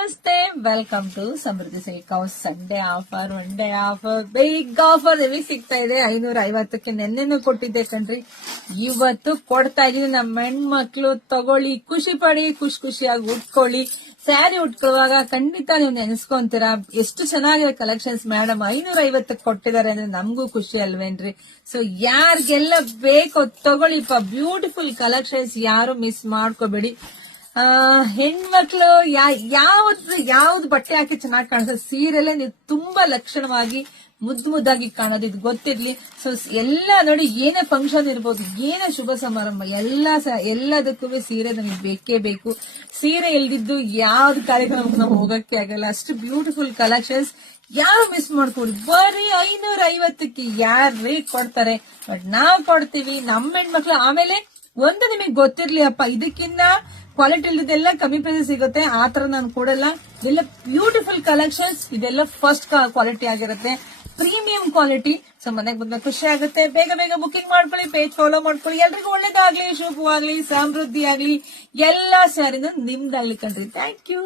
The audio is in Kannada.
ನಮಸ್ತೆ, welcome to Samruddhi silk house. Sunday offer, one day offer, big offer ನಿಮಗೆ ಸಿಗ್ತಾ ಇದೆ 550ಕ್ಕೆ. ನೆನ್ನೆನೂ ಕೊಟ್ಟಿದ್ದೆ ಕಣ್ರಿ, ಇವತ್ತು ಕೊಡ್ತಾ ಇದೀನಿ. ನಮ್ಮ ಹೆಣ್ಮಕ್ಳು ತಗೊಳ್ಳಿ, ಖುಷಿ ಪಡಿ, ಖುಷಿಯಾಗಿ ಉಟ್ಕೊಳ್ಳಿ. ಸ್ಯಾರಿ ಉಟ್ಕೊಳ್ಳುವಾಗ ಖಂಡಿತ ನೀವು ನೆನೆಸ್ಕೊಂತೀರಾ ಎಷ್ಟು ಚೆನ್ನಾಗಿದೆ ಕಲೆಕ್ಷನ್ಸ್. ಮೇಡಮ್ 550ಕ್ಕೆ ಕೊಟ್ಟಿದ್ದಾರೆ ಅಂದ್ರೆ ನಮಗೂ ಖುಷಿ ಅಲ್ವೇನ್ರಿ. ಸೊ ಯಾರಿಗೆಲ್ಲ ಬೇಕೋ ತಗೊಳ್ಳಿಪ್ಪ, ಬ್ಯೂಟಿಫುಲ್ ಕಲೆಕ್ಷನ್ಸ್, ಯಾರು ಮಿಸ್ ಮಾಡ್ಕೋಬೇಡಿ. ಹೆಣ್ಮಕ್ಳು ಯಾವ್ದು ಬಟ್ಟೆ ಹಾಕಿ ಚೆನ್ನಾಗಿ ಕಾಣಿಸ್ತದೆ, ಸೀರೆಲ್ಲೇ ನೀವು ತುಂಬಾ ಲಕ್ಷಣವಾಗಿ ಮುದ್ದಾಗಿ ಕಾಣೋದು ಇದು ಗೊತ್ತಿರ್ಲಿ. ಸೊ ಎಲ್ಲ ನೋಡಿ, ಏನೇ ಫಂಕ್ಷನ್ ಇರ್ಬೋದು, ಏನೇ ಶುಭ ಸಮಾರಂಭ, ಎಲ್ಲದಕ್ಕೂ ಸೀರೆ ನನಗೆ ಬೇಕೇ ಬೇಕು. ಸೀರೆ ಇಲ್ದಿದ್ದು ಯಾವ್ದು ಕಾರ್ಯಕ್ರಮಕ್ಕೆ ನಾವು ಹೋಗಕ್ಕೆ ಆಗಲ್ಲ. ಅಷ್ಟು ಬ್ಯೂಟಿಫುಲ್ ಕಲೆಕ್ಷನ್ಸ್, ಯಾರು ಮಿಸ್ ಮಾಡ್ಕೊಡಿ. ಬರೀ 550ಕ್ಕೆ ಯಾರೇ ಕೊಡ್ತಾರೆ, ಬಟ್ ನಾವ್ ಕೊಡ್ತೀವಿ ನಮ್ಮ ಹೆಣ್ಮಕ್ಳು. ಆಮೇಲೆ ಒಂದು ನಿಮಗೆ ಗೊತ್ತಿರ್ಲಿ ಅಪ್ಪ, ಇದಕ್ಕಿಂತ ಕ್ವಾಲಿಟಿ ಇಲ್ದಿದ್ದೆಲ್ಲ ಕಮ್ಮಿ ಪ್ರೈಸ್ ಸಿಗುತ್ತೆ, ಆತರ ನಾನು ಕೊಡಲ್ಲ. ಇದೆಲ್ಲ ಬ್ಯೂಟಿಫುಲ್ ಕಲೆಕ್ಷನ್ಸ್, ಇದೆಲ್ಲ ಫಸ್ಟ್ ಕ್ವಾಲಿಟಿ ಆಗಿರುತ್ತೆ, ಪ್ರೀಮಿಯಂ ಕ್ವಾಲಿಟಿ. ಸೊ ಮನೆಗೆ ಬಂದಾಗ ಖುಷಿ ಆಗುತ್ತೆ. ಬೇಗ ಬುಕಿಂಗ್ ಮಾಡ್ಕೊಳ್ಳಿ, ಪೇಜ್ ಫಾಲೋ ಮಾಡ್ಕೊಳ್ಳಿ. ಎಲ್ರಿಗೂ ಒಳ್ಳೇದಾಗ್ಲಿ, ಶುಭವಾಗ್ಲಿ, ಸಮೃದ್ಧಿ ಆಗ್ಲಿ, ಎಲ್ಲಾ ಸ್ಯಾರಿನೂ ನಿಮ್ದಾಗ್ಲಿ ಕಣ್ರಿ. Thank you.